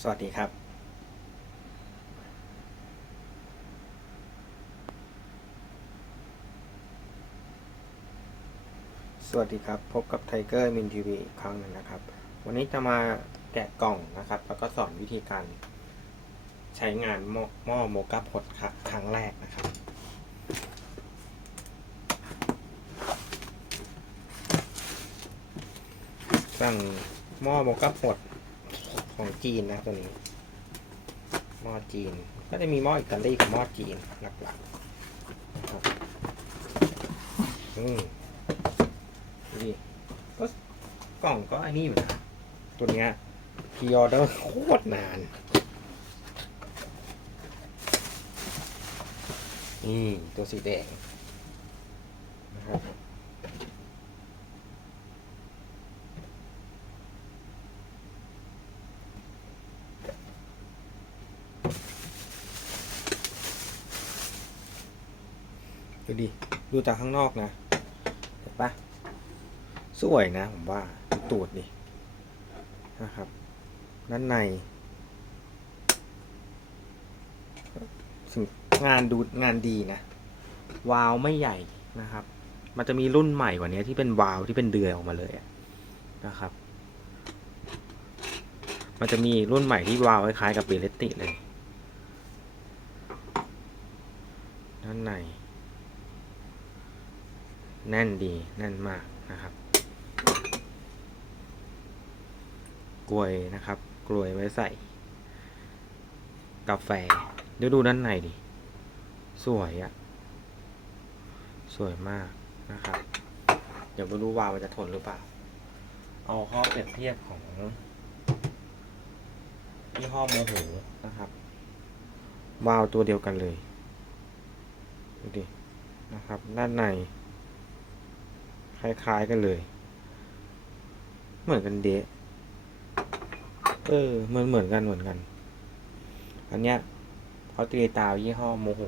สวัสดีครับสวัสดีครับ พบกับไทเกอร์มินทีวีอีกครั้งหนึ่งนะครับ วันนี้จะมาแกะกล่องนะครับ แล้วก็สอนวิธีการ ใช้งานหม้อหม้อโมกาพดครับครั้งแรกนะครับ สั่งหม้อโมกาพด ของจีนนะตัวนี้ หม้อจีน ก็จะมีหม้ออิตาลีกับหม้อจีนหลักๆนะครับอืมนี่ก็กล่องก็ไอ้นี่อยู่นะตัวเนี้ยพีออเดอร์โคตรนานนี่ตัวสีแดงนะครับ ดูดิ ดูจากข้างนอกนะ เห็นปะสวยนะผมว่าดูตูดดินะครับ ด้านในงานดูงานดีนะวาล์วไม่ใหญ่นะครับ มันจะมีรุ่นใหม่กว่านี้ที่เป็นวาล์วที่เป็นเดือยออกมาเลยนะครับ มันจะมีรุ่นใหม่ที่วาล์วคล้ายกับเบลเลตติเลยด้านใน แน่นดีแน่นมากนะครับ กลวยนะครับกลวยไว้ใส่ กาแฟเดี๋ยวดูด้านในดิ สวยอะสวยมากนะครับ เดี๋ยวมาดูวาวมันจะทนหรือเปล่า เอาข้อเปรียบเทียบของยี่ห้อโมโหนะครับวาวตัวเดียวกันเลย ดูดิ นะครับ ด้านใน คล้ายๆกันเลย เหมือนกันเดะเออเหมือนเหมือนกันเหมือนกัน อันเนี้ยเขาตีตาวยี่ห้อโมโห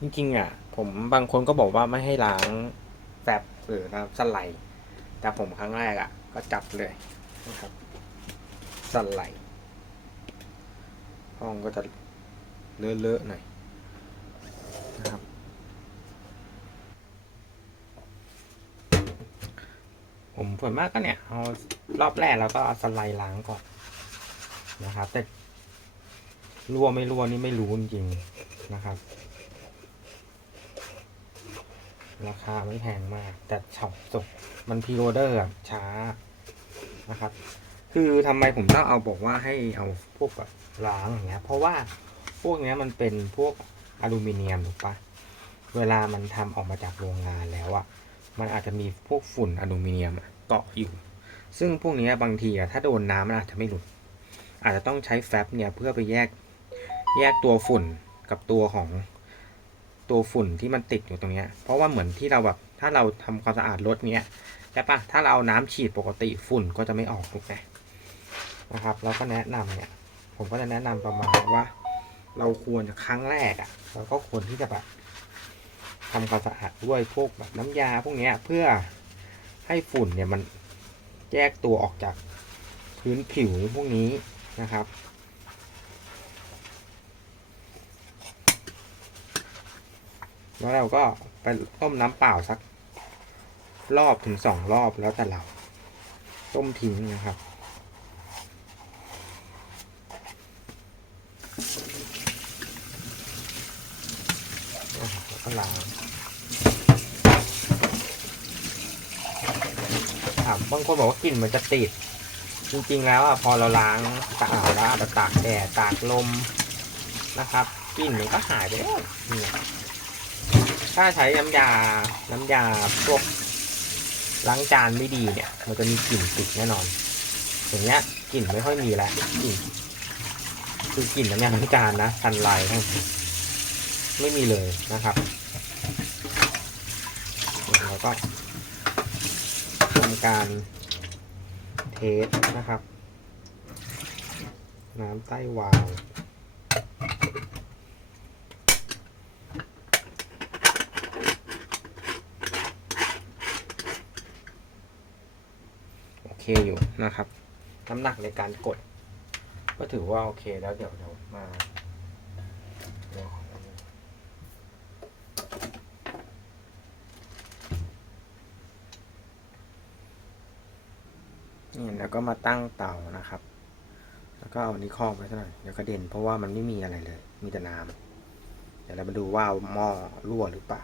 จริงๆอะ ผมบางคนก็บอกว่าไม่ให้ล้างแฟบหรือน้ำสไลด์แต่ผมครั้งแรกอะ ก็จับเลยนะครับสไลด์ห้องก็จะเลอะๆหน่อย นะครับ ผมส่วนมากก็เนี่ยเอารอบแรกแล้วก็เอาสไลด์ล้างก่อนนะครับ แต่รั่วไม่รั่วนี่ไม่รู้จริงๆนะครับ ราคาไม่แพงมาก แต่ช็อปส่งมันพรีออเดอร์ช้านะครับ คือทำไมผมต้องเอาบอกว่าให้เอาพวกแบบล้างอย่างเงี้ย เพราะว่าพวกเนี้ยมันเป็นพวกอลูมิเนียมถูกปะเวลามันทำออกมาจากโรงงานแล้วอะ มันอาจจะมีพวกฝุ่นอลูมิเนียมเกาะอยู่ ซึ่งพวกนี้บางทีอะถ้าโดนน้ำมันอาจจะไม่หลุด อาจจะต้องใช้แฟบเนี่ยเพื่อไปแยกแยกตัวฝุ่นกับตัวของตัวฝุ่นที่มันติดอยู่ตรงเนี้ยเพราะว่าเหมือนที่เราแบบถ้าเราทำความสะอาดรถเนี้ยใช่ปะถ้าเราเอาน้ำฉีดปกติฝุ่นก็จะไม่ออกถูกไหมนะครับแล้วก็แนะนำเนี่ย ผมก็จะแนะนำประมาณว่า เราควรครั้งแรกอะ่ะ เราก็ควรที่จะแบบ ทำความสะอาดด้วยพวกแบบน้ำยาพวกนี้เพื่อให้ฝุ่นเนี่ยมันแยกตัวออกจากพื้นผิวพวกนี้นะครับ แล้วเราก็ไปต้มน้ำเปล่าสักรอบถึงสองรอบแล้วแต่เราต้มทิ้งนะครับก็ล้าง ถามบางคนบอกว่ากลิ่นมันจะติด จริงๆแล้วอะพอเราล้างสะอาดแล้วเอาไปตากแดดตากลมนะครับกลิ่นมันก็หายไปแล้วเนี่ยถ้าใช้น้ำยา น้ำยาพวกล้างจานไม่ดีเนี่ย มันจะมีกลิ่นติดแน่นอน อย่างเงี้ยกลิ่นไม่ค่อยมีแล้วกลิ่นคือกลิ่นน้ำยาล้างจานนะพันลท์ไม่มีเลยนะครับแล้วก็ำการเทสนะครับ น้ำใต้วาล์วเคอยู่นะครับ น้ำหนักในการกด ก็ถือว่าโอเคแล้วเดี๋ยวเดี๋ยวมาเดี๋ยวของอั นี่แล้วก็มาตั้งเตานะครับ แล้วก็เอาอันนี้คล้องไว้ซะหน่อยเดี๋ยวกระเด็นเพราะว่ามันไม่มีอะไรเลย มีแต่น้ำเดี๋ยวเรามาดูว่าหม้อรั่วหรือเปล่า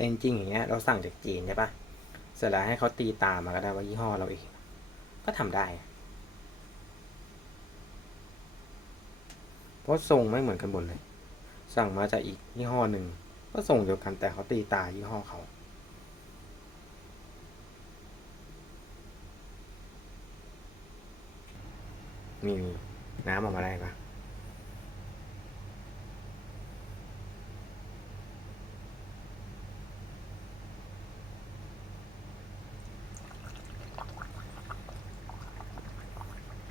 แต่จริงๆอย่างเงี้ยเราสั่งจากจีนใช่ปะเสร็จแล้วให้เขาตีตามมาก็ได้ว่ายี่ห้อเราเองก็ทำได้ เพราะทรงไม่เหมือนกันหมดเลย สั่งมาจากอีกยี่ห้อหนึ่งก็ทรงเดียวกันแต่เขาตีตายี่ห้อเขามีมีน้ำออกมาได้ปะ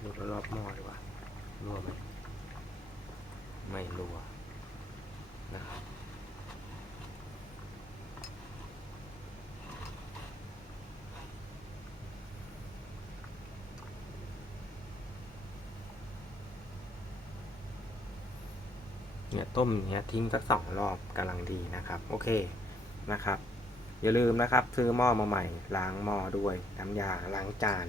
ดูรอบๆหม้อดีกว่ารั่วไหมไม่รั่วนะครับเนี่ยต้มเนี้ยทิ้งสักสองรอบกำลังดีนะครับ โอเคนะครับ อย่าลืมนะครับ ซื้อหม้อมาใหม่ ล้างหม้อด้วยน้ำยาล้างจาน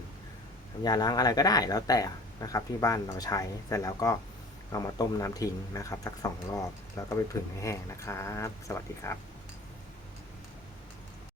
น้ำยาล้างอะไรก็ได้แล้วแต่นะครับที่บ้านเราใช้เสร็จแล้วก็เอามาต้มน้ำทิ้งนะครับสักสองรอบ แล้วก็ไปผึ่งให้แห้งนะครับ สวัสดีครับ